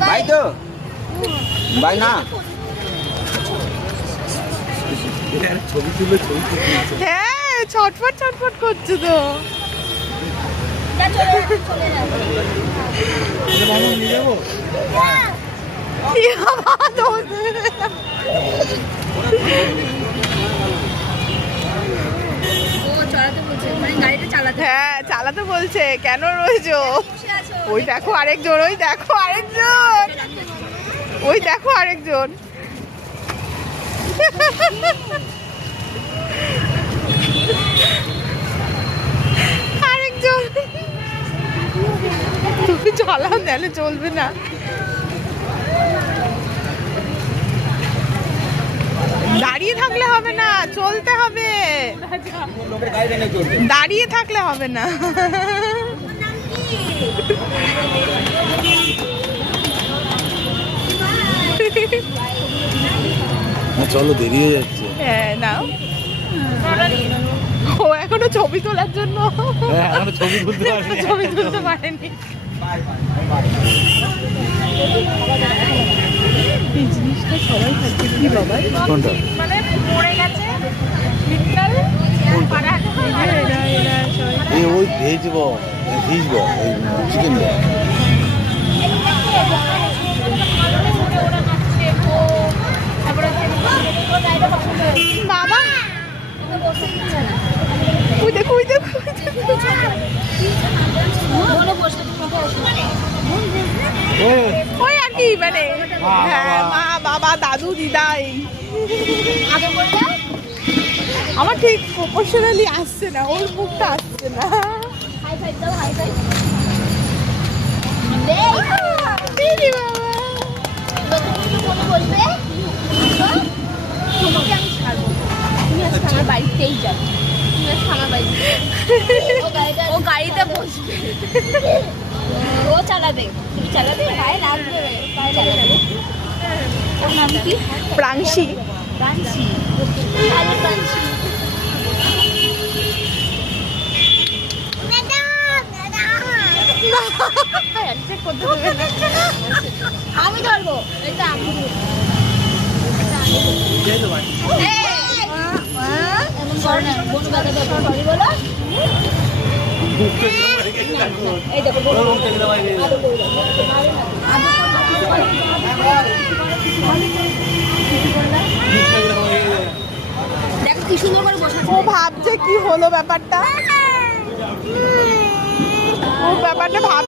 ভাই তো ভাই না হ্যাঁ ছটফট ছটফট করছে তো। হ্যাঁ চালাতে বলছে, কেন রয়েছো? ওই দেখো আরেকজন, ওই দেখো আরেকজন, ওই দেখো আরেকজন। আরেকজন তুমি চালাও, নাহলে চলবে না। দাঁড়িয়ে থাকলে হবে না, চলতে হবে। দাঁড়িয়ে থাকলে হবে না। চলো দেরি হয়ে যাচ্ছে। হ্যাঁ নাও, ও এখনো ছবি তোলার জন্য ছবি তুলতে পারেনি। এই জিনিসটা সবাই খাচ্ছে কি বাবা? মানে পড়ে গেছে ওই ভিজবো ওই চিকেন বাবা। ওই দেখো ওই দেখো ওই আর কি মানে হ্যাঁ মা বাবা দাদু দিদাই। আমার ঠিক প্রপোর্শনালি আসছে না, ওর মুখটা আসছে না। বাড়িতেই যাবে, ও গাড়িতে বসবে, ও চালাবে, তুমি চালাবে, গায়ে লাগবে, ওর নাম কি? প্রাংশী। প্রাংশী, হ্যালো প্রাংশী। আমি ধরবো, এটা আমি এই দেখো দেখো কি সুন্দর করে বসে। ও ভাবছে কি হলো ব্যাপারটা, ও ব্যাপারটা ভাব